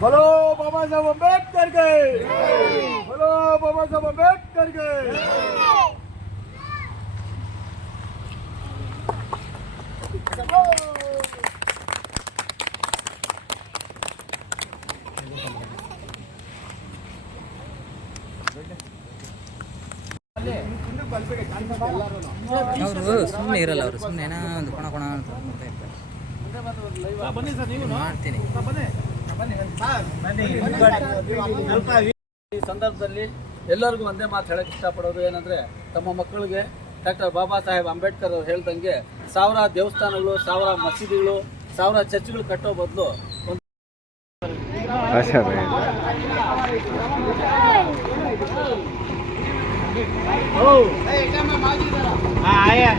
बोलो बाबा साहब अम्बेडकर के, बोलो बाबा साहब अम्बेडकर के। ಅವರು ಸುಮ್ಮನೆ ಇರಲ್ಲ, ಅವರು ಸುಮ್ಮನೆ ಏನೋ ಒಂದು ಕೊಣ ಅಂತ ಮಾಡ್ತಾ ಇರ್ತಾರೆ. ಮಾಡ್ತೀನಿ. ಈ ಸಂದರ್ಭದಲ್ಲಿ ಎಲ್ಲರಿಗೂ ಒಂದೇ ಮಾತು ಹೇಳಕ್ಕೆ ಇಷ್ಟಪಡೋದು ಏನಂದ್ರೆ, ತಮ್ಮ ಮಕ್ಕಳಿಗೆ ಡಾಕ್ಟರ್ ಬಾಬಾ ಸಾಹೇಬ್ ಅಂಬೇಡ್ಕರ್ ಅವ್ರು ಹೇಳ್ದಂಗೆ 1000 ದೇವಸ್ಥಾನಗಳು, 1000 ಮಸೀದಿಗಳು, 1000 ಚರ್ಚ್ಗಳು ಕಟ್ಟೋ ಬದಲು आया